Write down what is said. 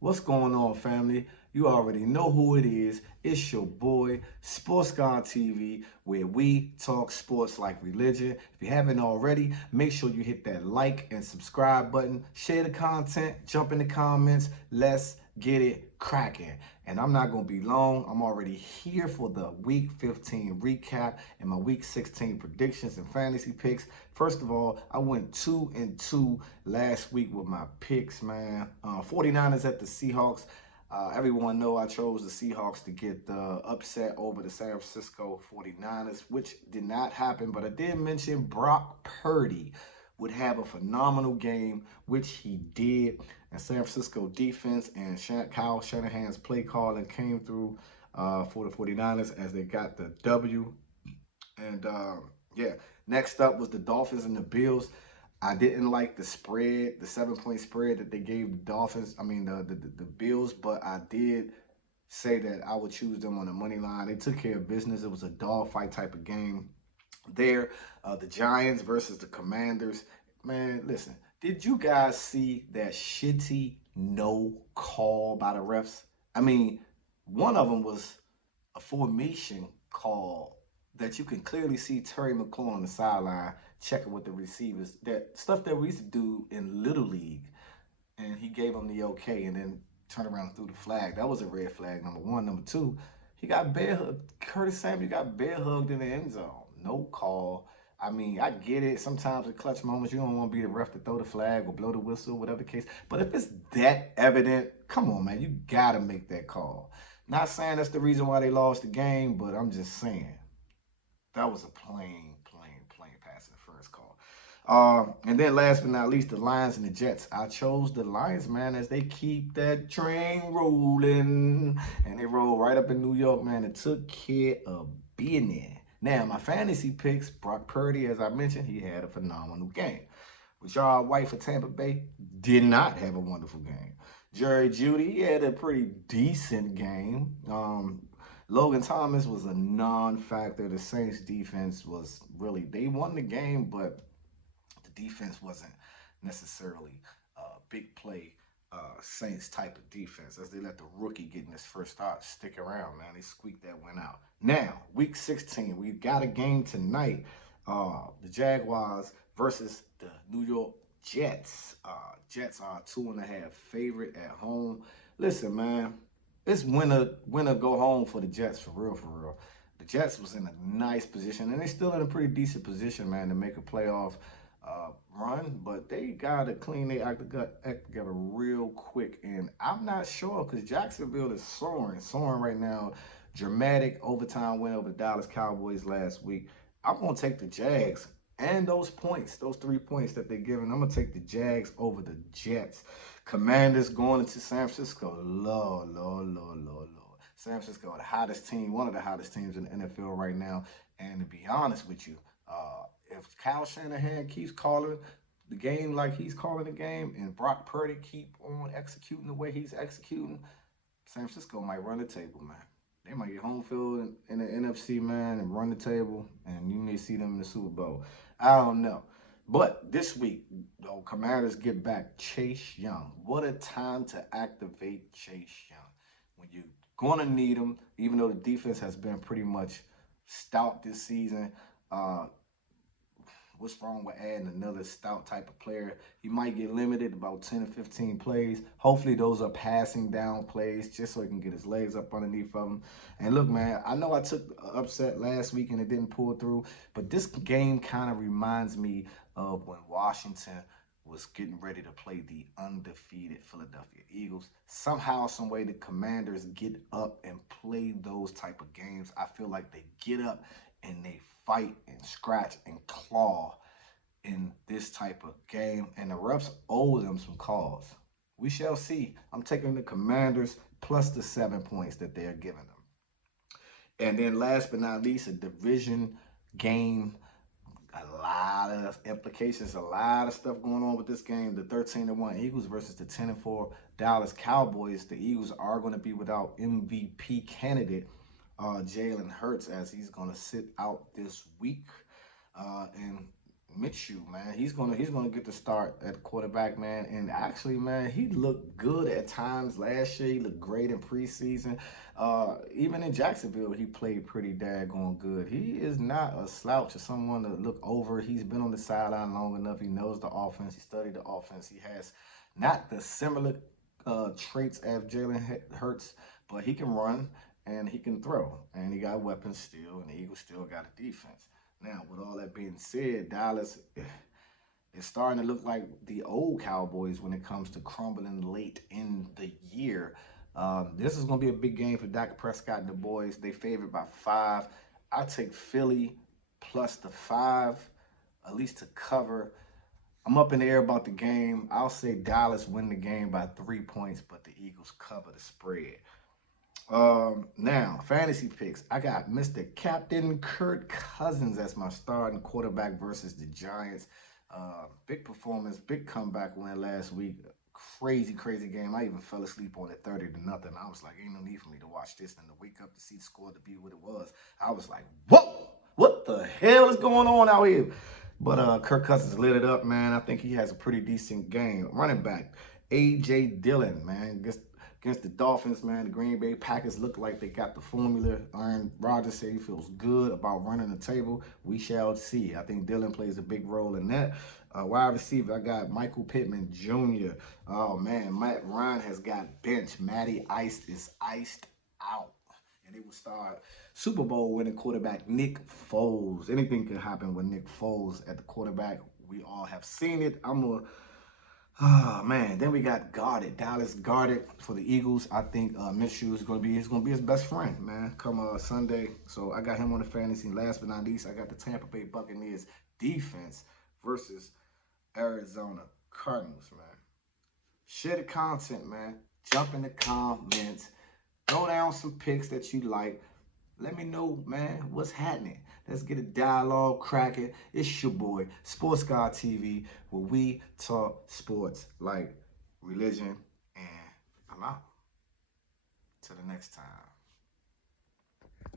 What's going on, family? You already know who it is. It's your boy, Sports God TV, where we talk sports like religion. If you haven't already, make sure you hit that like and subscribe button. Share the content, jump in the comments. Let's get it cracking. And I'm not going to be long. I'm already here for the Week 15 recap and my Week 16 predictions and fantasy picks. First of all, I went 2-2 last week with my picks, man. 49ers at the Seahawks. Everyone know I chose the Seahawks to get the upset over the San Francisco 49ers, which did not happen. But I did mention Brock Purdy would have a phenomenal game, which he did. And San Francisco defense and Kyle Shanahan's play calling came through for the 49ers as they got the W. And yeah, next up was the Dolphins and the Bills. I didn't like the spread, the 7 point spread that they gave the Dolphins. I mean the Bills, but I did say that I would choose them on the money line. They took care of business. It was a dogfight type of game there. The Giants versus the Commanders. Man, listen, did you guys see that shitty no call by the refs? I mean, one of them was a formation call that you can clearly see Terry McLaurin on the sideline checking with the receivers. That stuff that we used to do in Little League, and he gave him the okay, and then turned around and threw the flag. That was a red flag. Number one. Number two, he got bear hugged. Curtis Samuel got bear hugged in the end zone. No call. I mean, I get it. Sometimes in clutch moments, you don't want to be the ref to throw the flag or blow the whistle, whatever the case. But if it's that evident, come on, man, you gotta make that call. Not saying that's the reason why they lost the game, but I'm just saying that was a plain pass in the first call. And then last but not least, the Lions and the Jets. I chose the Lions, man, as they keep that train rolling. And they roll right up in New York, man, and took care of business. Now, my fantasy picks, Brock Purdy, as I mentioned, he had a phenomenal game. Rashad White for Tampa Bay did not have a wonderful game. Jerry Judy, he had a pretty decent game. Logan Thomas was a non-factor. The Saints defense was really, they won the game, but the defense wasn't necessarily a big play Saints type of defense as they let the rookie get in his first start stick around, man. They squeaked that one out. Now, week 16, we've got a game tonight. The Jaguars versus the New York Jets. Jets are 2.5 favorite at home. Listen, man, it's winner go home for the Jets for real, for real. The Jets was in a nice position, and they're still in a pretty decent position, man, to make a playoff run. But they gotta clean their act together real quick. And I'm not sure because Jacksonville is soaring right now. Dramatic overtime win over the Dallas Cowboys last week. I'm gonna take the Jags and those points, those 3 points that they're giving. I'm gonna take the Jags over the Jets. Commanders going into San Francisco. Lord. San Francisco, the hottest team, one of the hottest teams in the NFL right now. And to be honest with you, if Kyle Shanahan keeps calling the game like he's calling the game, and Brock Purdy keep on executing the way he's executing, San Francisco might run the table, man. They might get home field in the NFC, man, and run the table, and you may see them in the Super Bowl. I don't know. But this week, the Commanders get back Chase Young. What a time to activate Chase Young. When you're going to need him, even though the defense has been pretty much stout this season. What's wrong with adding another stout type of player? He might get limited about 10 to 15 plays. Hopefully those are passing down plays just so he can get his legs up underneath of him. And look, man, I know I took upset last week and it didn't pull through, but this game kind of reminds me of when Washington was getting ready to play the undefeated Philadelphia Eagles. Somehow, some way, the Commanders get up and play those type of games. I feel like they get up and they fight and scratch and claw in this type of game, and the refs owe them some calls. We shall see. I'm taking the Commanders plus the 7 points that they are giving them. And then last but not least, a division game. A lot of implications, a lot of stuff going on with this game. The 13-1 Eagles versus the 10-4 Dallas Cowboys. The Eagles are going to be without MVP candidate Jalen Hurts as he's going to sit out this week. And Minshew, man. He's gonna get the start at quarterback, man. And actually, man, he looked good at times last year. He looked great in preseason. Even in Jacksonville, he played pretty daggone good. He is not a slouch or someone to look over. He's been on the sideline long enough. He knows the offense. He studied the offense. He has not the similar traits as Jalen Hurts, but he can run and he can throw, and he got weapons still, and the Eagles still got a defense. Now, with all that being said, Dallas is starting to look like the old Cowboys when it comes to crumbling late in the year. This is going to be a big game for Dak Prescott and the boys. They favored by 5. I take Philly plus the 5, at least to cover. I'm up in the air about the game. I'll say Dallas win the game by 3 points, but the Eagles cover the spread. Now, fantasy picks. I got Mr. Captain Kirk Cousins as my starting quarterback versus the Giants. Big performance, big comeback win last week. Crazy, crazy game. I even fell asleep on it 30-0. I was like, ain't no need for me to watch this and to wake up to see the score to be what it was. I was like, whoa, what the hell is going on out here? But Kirk Cousins lit it up, man. I think he has a pretty decent game. Running back, A.J. Dillon, man. Against the Dolphins, man, the Green Bay Packers look like they got the formula. Aaron Rodgers said he feels good about running the table. We shall see. I think Dillon plays a big role in that. Wide receiver, I got Michael Pittman Jr. Oh, man, Matt Ryan has got benched. Matty Ice is iced out. And they will start Super Bowl winning quarterback Nick Foles. Anything can happen with Nick Foles at the quarterback. We all have seen it. Oh man, then we got guarded. Dallas guarded for the Eagles. I think Minshew is gonna be his best friend, man. Come Sunday, so I got him on the fantasy. And last but not least, I got the Tampa Bay Buccaneers defense versus Arizona Cardinals, man. Share the content, man. Jump in the comments. Throw down some picks that you like. Let me know, man, what's happening. Let's get a dialogue cracking. It's your boy, Sports God TV, where we talk sports like religion. And I'm out. Till the next time.